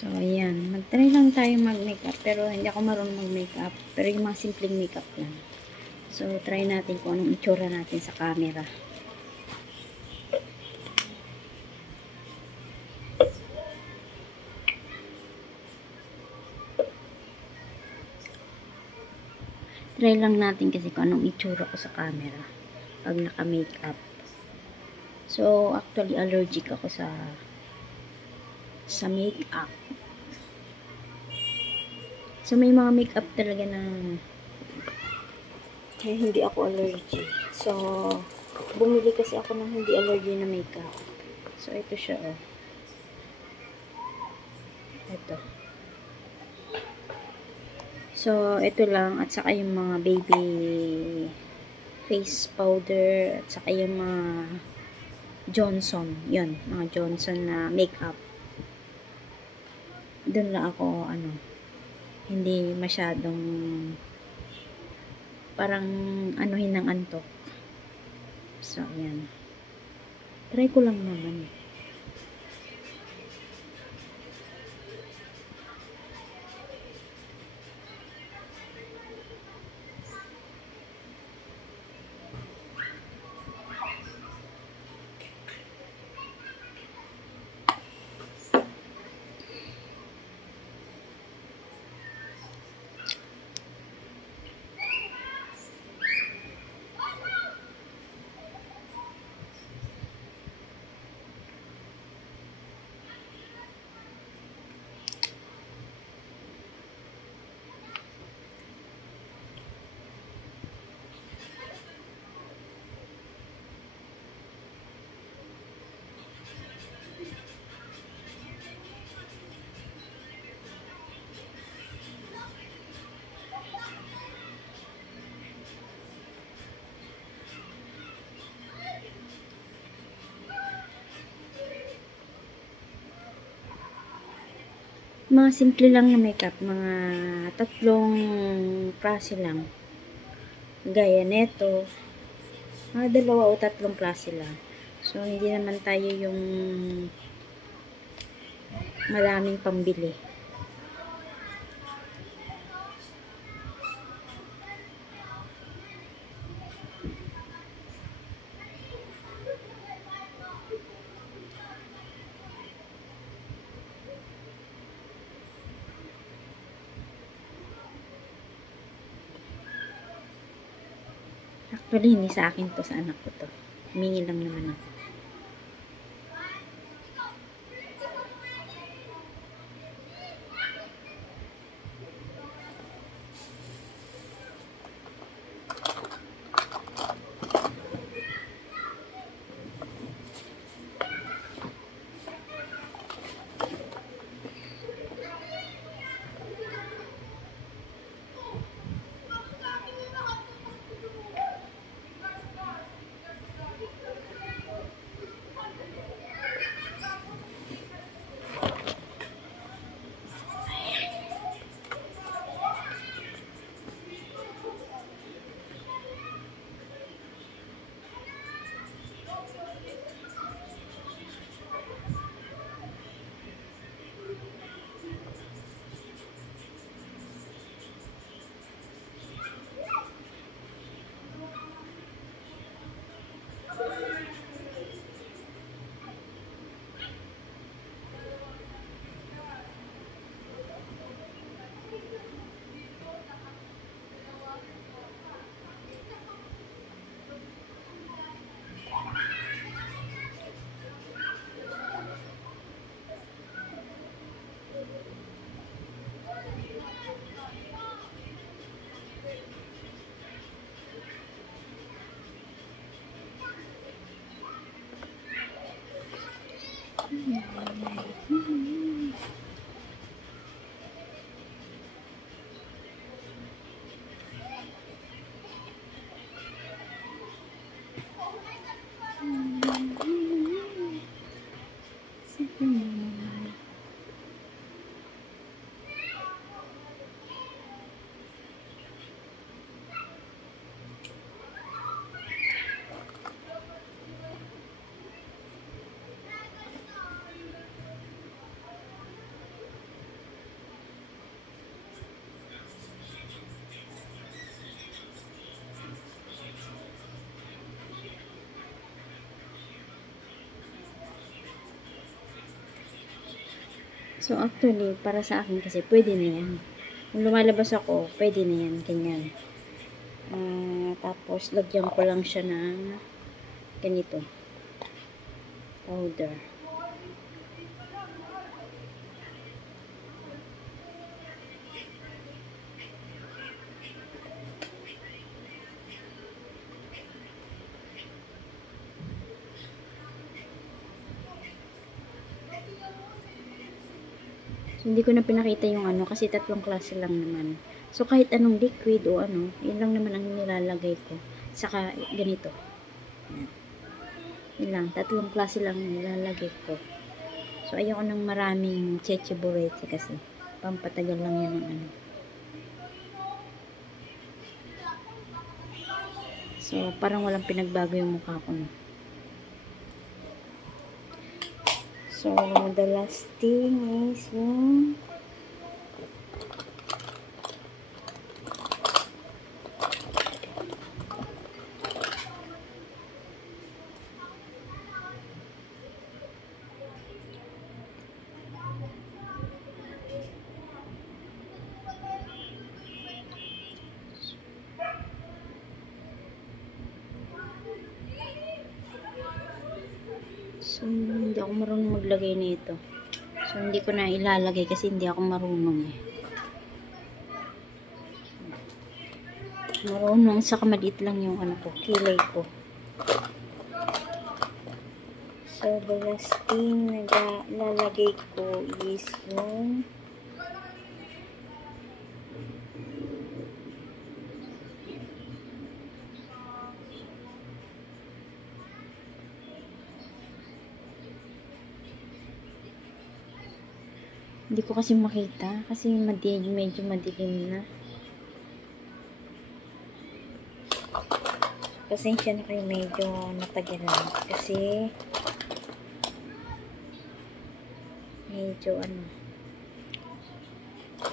So, ayan. Mag-try lang tayo mag-makeup. Pero, hindi ako marunong mag-makeup. Pero, yung mga simpleng makeup lang. So, try natin kung anong itsura natin sa camera. Try lang natin kasi kung anong itsura ko sa camera. Pag naka-makeup. So, actually, allergic ako sa makeup. So, may mga makeup talaga na hindi ako allergic. So, bumili kasi ako ng hindi allergy na makeup. So, ito siya, oh. Ito. So, ito lang. At saka yung mga baby face powder. At saka yung mga Johnson. Yun. Mga Johnson na makeup. Doon lang ako, hindi masyadong parang anuhin ng antok. So, ayan. Try ko lang naman. Mga simple lang na makeup, mga 3 klase lang. Gaya neto, mga 2 o 3 klase lang. So, hindi naman tayo yung maraming pambili. Actually, hindi sa akin to, sa anak ko to. Humingi lang naman ako. So, actually, para sa akin kasi, pwede na yan. Kung lumalabas ako, pwede na yan, ganyan. Tapos, lagyan ko lang siya ng ganito. Powder. So, hindi ko na pinakita yung ano, kasi tatlong klase lang naman. So, kahit anong liquid o ano, yun lang naman ang nilalagay ko. Saka, ganito. Yun lang, tatlong klase lang nilalagay ko. So, ayoko ng maraming cheche burete kasi. Pampatagal lang yan ng ano. So, parang walang pinagbago yung mukha ko. No? So, the last thing is yung so, hindi ako marunong maglagay nito. So, hindi ko na ilalagay kasi hindi ako marunong eh. Marunong, saka maliit lang yung ano ko, kilay ko. So, the last thing na lalagay ko is yung hindi ko kasi makita kasi medyo madilim na. Pasensya na kayo, medyo natagalan kasi medyo ano,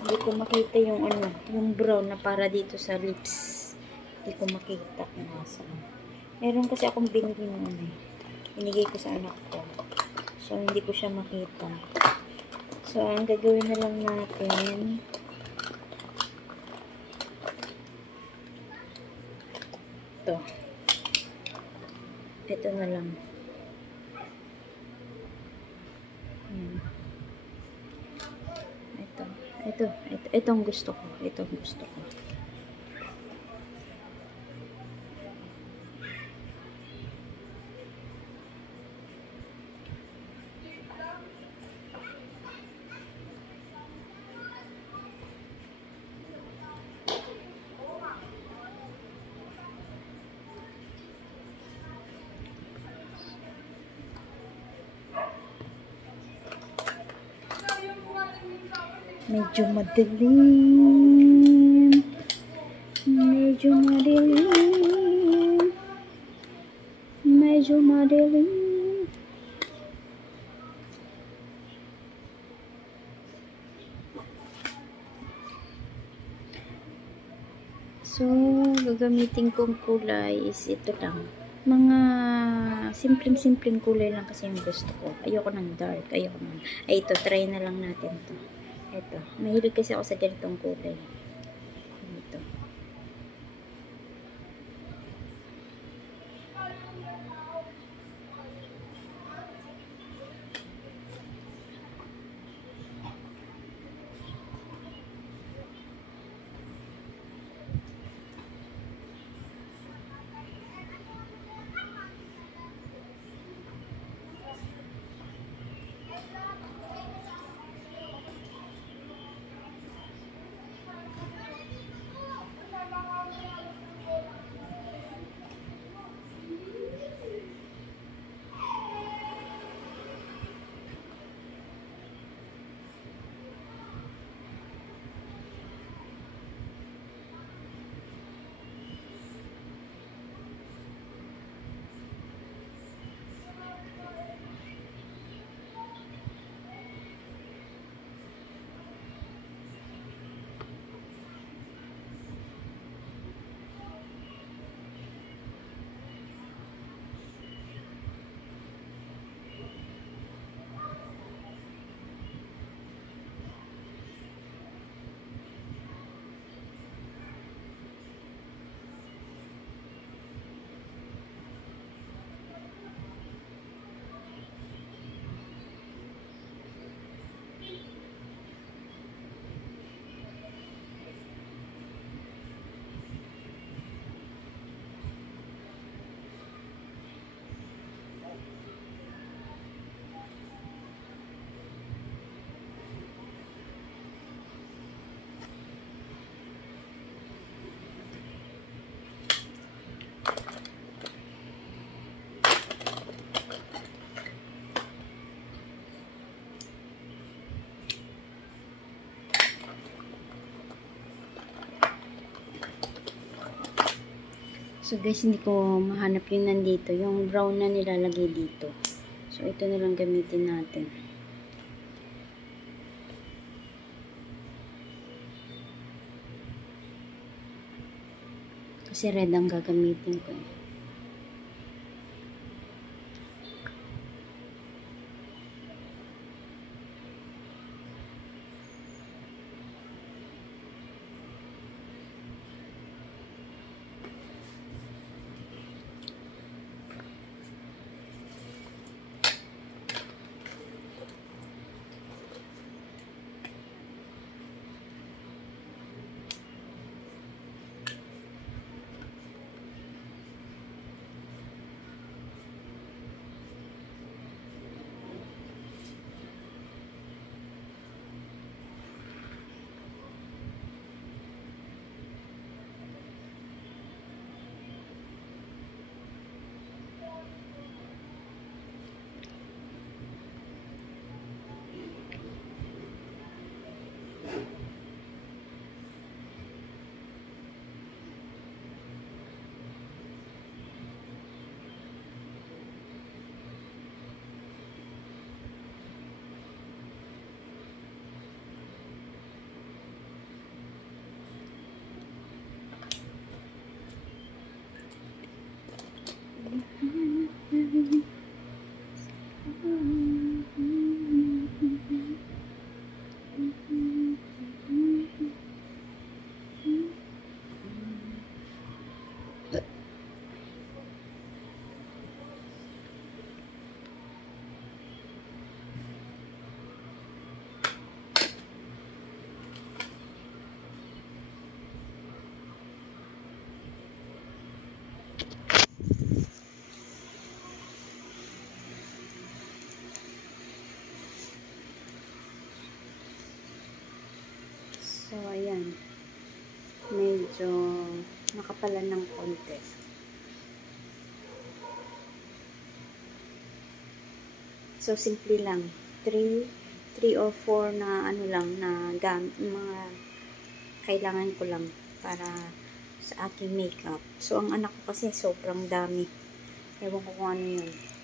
hindi ko makita yung ano, yung brown na para dito sa lips. Hindi ko makita kung nasaan. Meron kasi akong binili noon eh. Binigay ko sa anak ko. So, hindi ko siya makita. So, ang gagawin na lang natin, ito na lang. Ito ang gusto ko. Ito ang gusto ko. Medyo madilim. Medyo madilim. Medyo madilim. So, gagamitin kong kulay is ito lang. Mga simpleng-simpleng kulay lang kasi yung gusto ko. Ayoko ng dark. Ayoko ng... Ay, ito. Try na lang natin to. Ito. Mahilig kasi ako sa ganitong kulay. Ito. So guys, hindi ko mahanap yung nandito. Yung brown na nilalagay dito. So ito na lang gamitin natin. Kasi red ang gagamitin ko eh. So, ayan. Medyo nakapalan ng konti. So, simple lang. 3 or 4 na ano lang, na mga kailangan ko lang para sa aking makeup. So, ang anak ko kasi sobrang dami. Ewan ko kung ano yun.